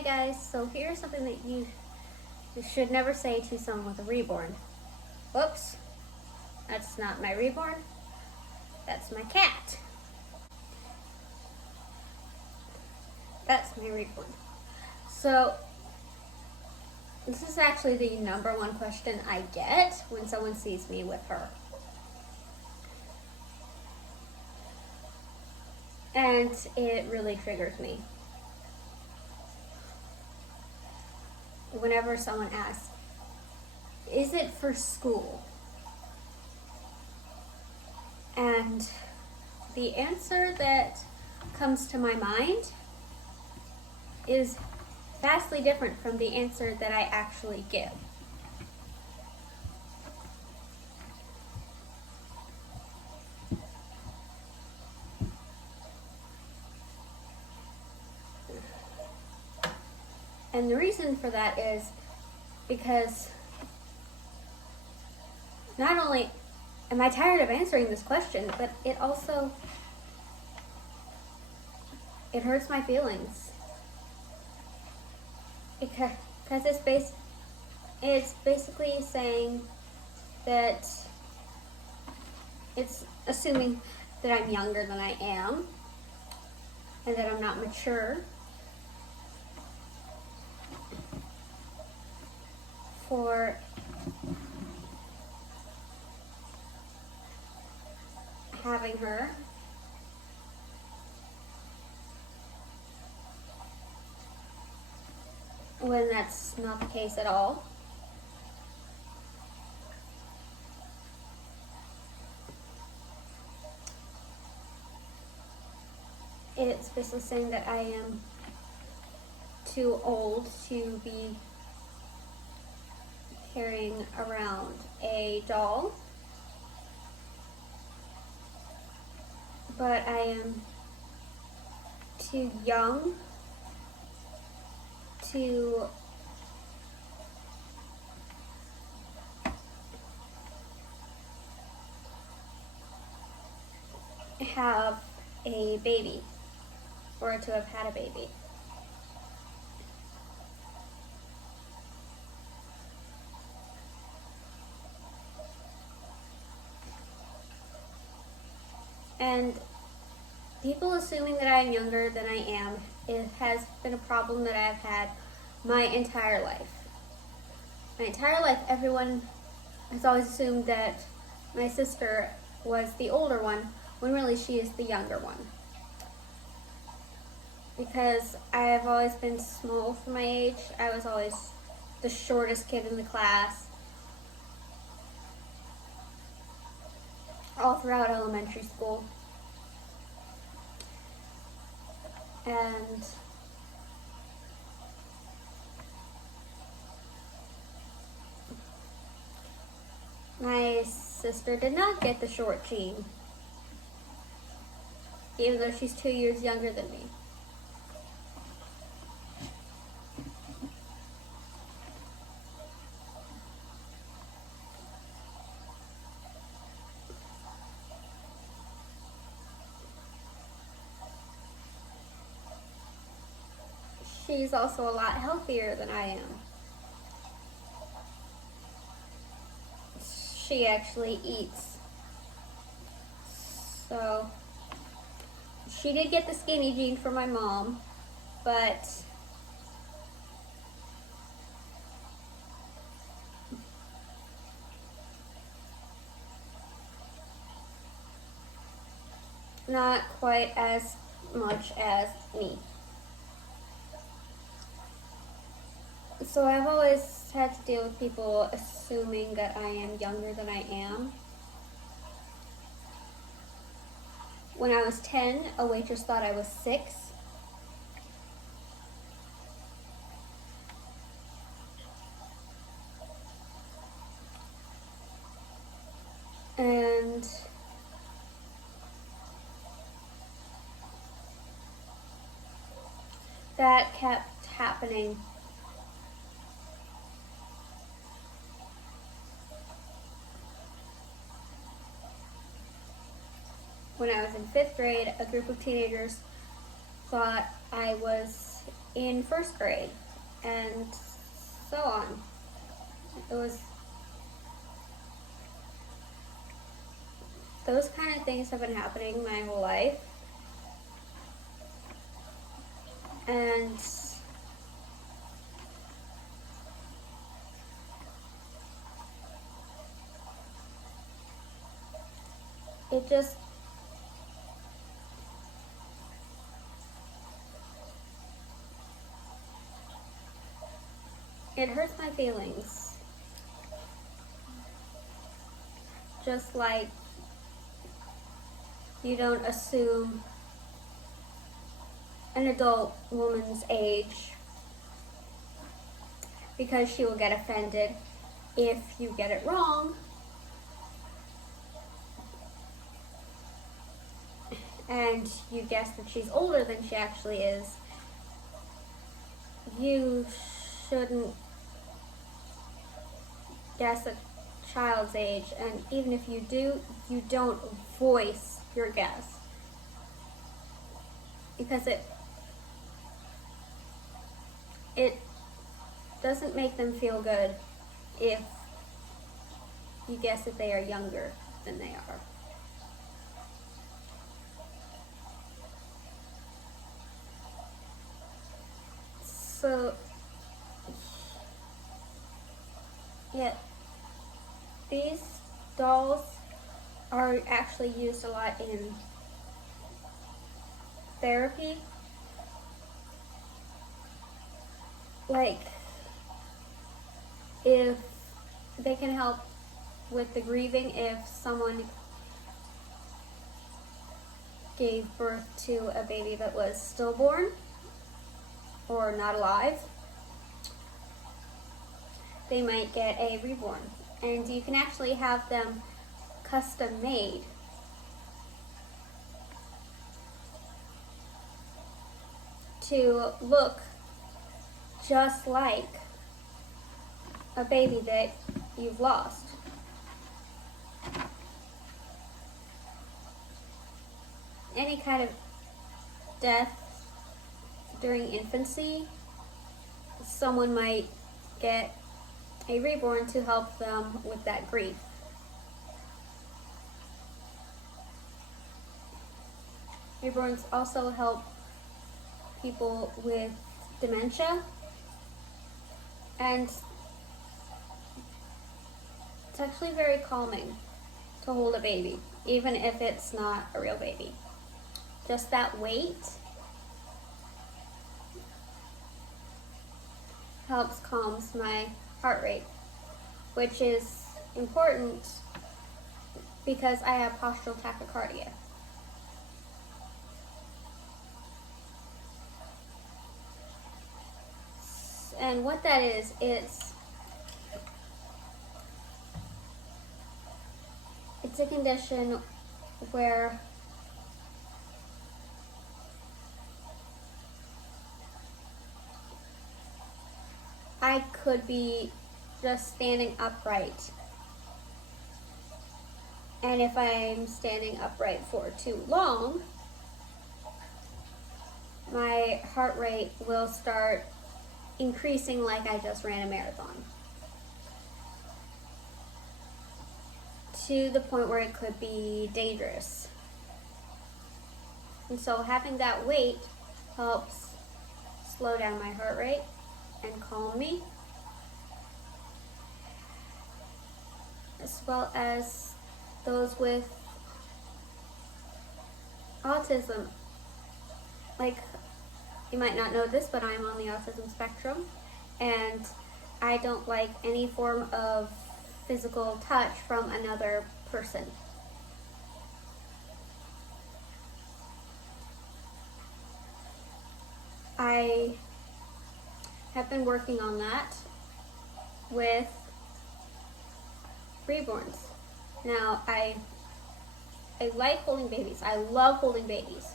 Hi guys, so here's something that you should never say to someone with a reborn. Whoops, that's not my reborn, that's my cat. That's my reborn. So, this is actually the number one question I get when someone sees me with her. And it really triggers me. Whenever someone asks, is it for school? And the answer that comes to my mind is vastly different from the answer that I actually give. And the reason for that is because not only am I tired of answering this question, but it hurts my feelings. Because it's basically saying that it's assuming that I'm younger than I am and that I'm not mature for having her. When that's not the case at all. It's basically saying that I am too old to be carrying around a doll, but I am too young to have a baby or to have had a baby. And people assuming that I am younger than I am, it has been a problem that I've had my entire life. My entire life, everyone has always assumed that my sister was the older one, when really she is the younger one. Because I have always been small for my age. I was always the shortest kid in the class. All throughout elementary school. And my sister did not get the short gene, even though she's 2 years younger than me. She's also a lot healthier than I am. She actually eats. So, she did get the skinny gene from my mom, but not quite as much as me. So I've always had to deal with people assuming that I am younger than I am. When I was 10, a waitress thought I was 6. And that kept happening. When I was in 5th grade, a group of teenagers thought I was in first grade, and so on. It was those kind of things have been happening my whole life, and it just it hurts my feelings. Just like you don't assume an adult woman's age because she will get offended if you get it wrong. And you guess that she's older than she actually is. You shouldn't guess a child's age, and even if you do, you don't voice your guess, because it doesn't make them feel good if you guess that they are younger than they are. So yeah, these dolls are actually used a lot in therapy. Like, if they can help with the grieving, if someone gave birth to a baby that was stillborn or not alive, they might get a reborn. And you can actually have them custom made to look just like a baby that you've lost. Any kind of death during infancy, someone might get a reborn to help them with that grief. Reborns also help people with dementia, and it's actually very calming to hold a baby, even if it's not a real baby. Just that weight helps calms my heart rate, which is important because I have postural tachycardia. And what that is, it's a condition where I could be just standing upright, and if I'm standing upright for too long, my heart rate will start increasing like I just ran a marathon, to the point where it could be dangerous. And so having that weight helps slow down my heart rate and calm me, as well as those with autism. Like, you might not know this, but I'm on the autism spectrum, and I don't like any form of physical touch from another person. I have been working on that with reborns. Now, I like holding babies. I love holding babies.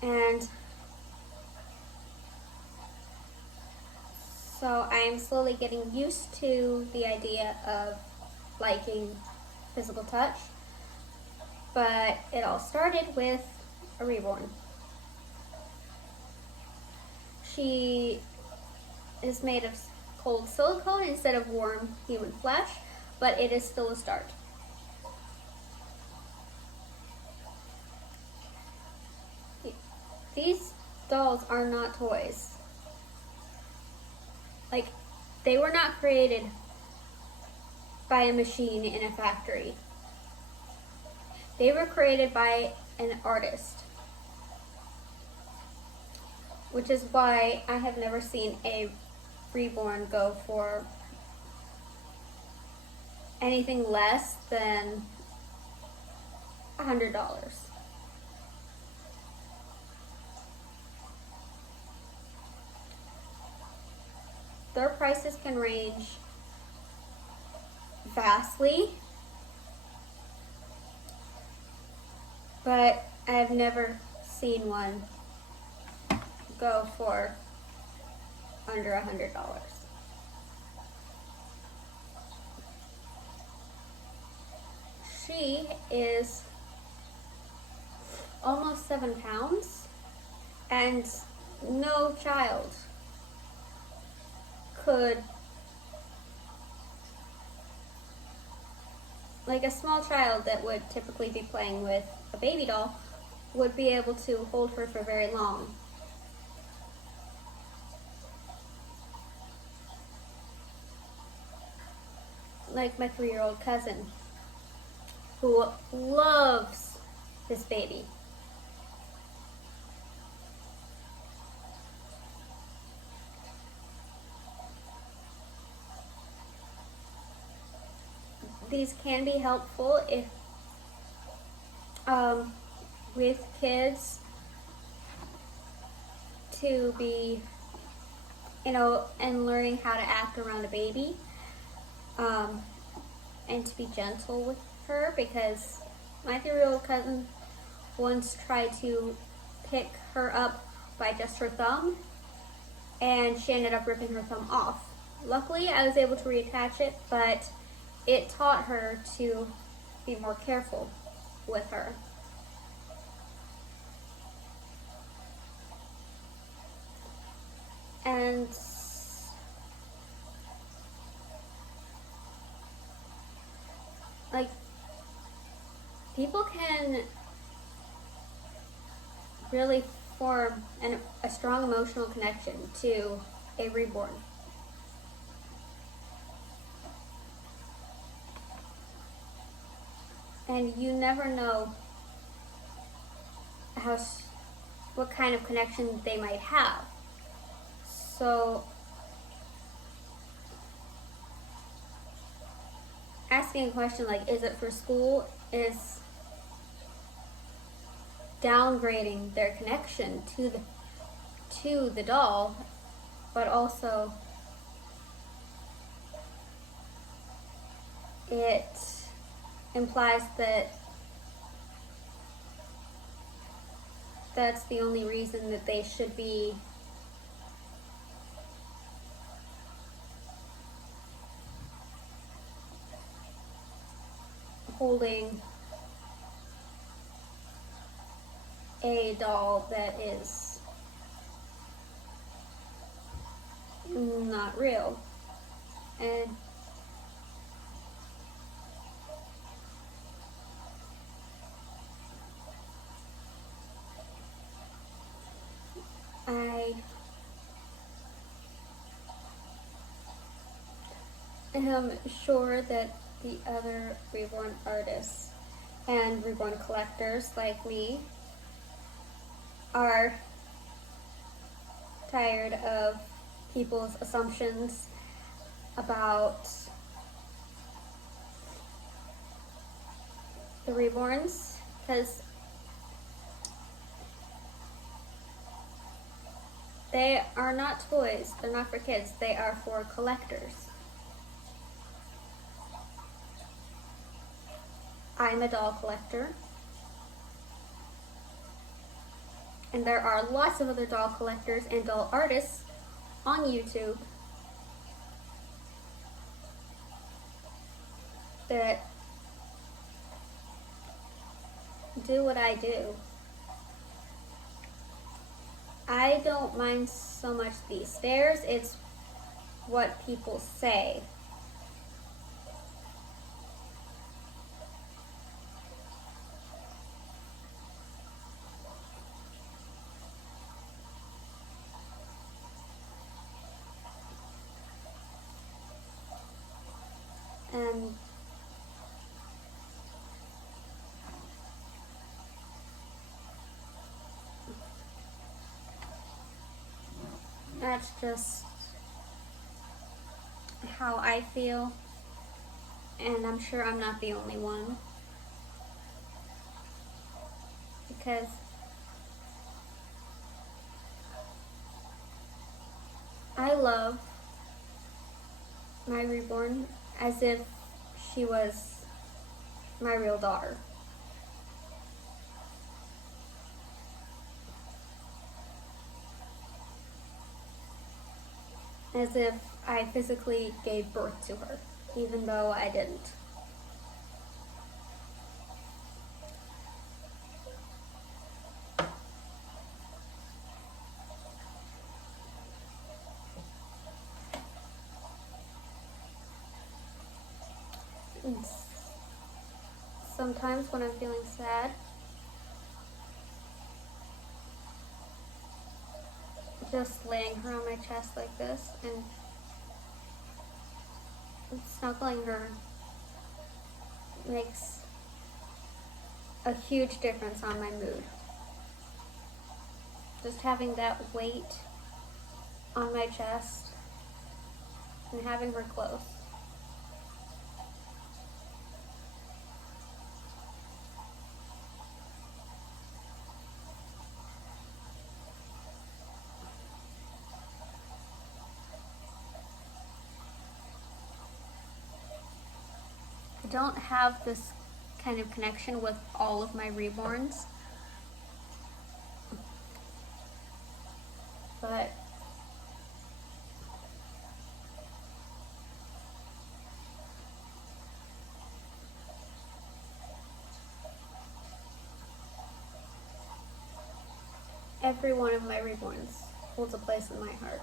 And so I'm slowly getting used to the idea of liking physical touch, but it all started with a reborn. she is made of cold silicone instead of warm human flesh, but it is still a start. These dolls are not toys. Like, they were not created by a machine in a factory. They were created by an artist, which is why I have never seen a reborn go for anything less than $100. Their prices can range vastly, but I have never seen one go for under $100. She is almost 7 pounds, and no child could, like a small child that would typically be playing with a baby doll, would be able to hold her for very long. Like my 3-year-old cousin, who loves this baby. These can be helpful if with kids to be, and learning how to act around a baby, and to be gentle with her, because my 3-year-old cousin once tried to pick her up by just her thumb, and she ended up ripping her thumb off. Luckily, I was able to reattach it, but it taught her to be more careful with her. And like, people can really form a strong emotional connection to a reborn. And you never know what kind of connection they might have. So asking a question like, is it for school, is downgrading their connection to the doll, but also it implies that that's the only reason that they should be holding a doll that is not real. And I am sure that the other reborn artists and reborn collectors like me are tired of people's assumptions about the reborns, because they are not toys. They're not for kids. They are for collectors. I'm a doll collector, and there are lots of other doll collectors and doll artists on YouTube that do what I do. I don't mind so much the stares, it's what people say. And that's just how I feel, and I'm sure I'm not the only one, because I love my reborn as if she was my real daughter. As if I physically gave birth to her, even though I didn't. And sometimes when I'm feeling sad, just laying her on my chest like this and snuggling her makes a huge difference on my mood. Just having that weight on my chest and having her close. I don't have this kind of connection with all of my reborns, but every one of my reborns holds a place in my heart.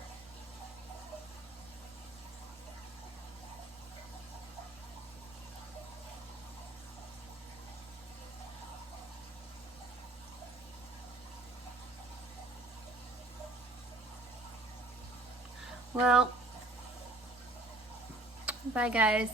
Well, bye guys.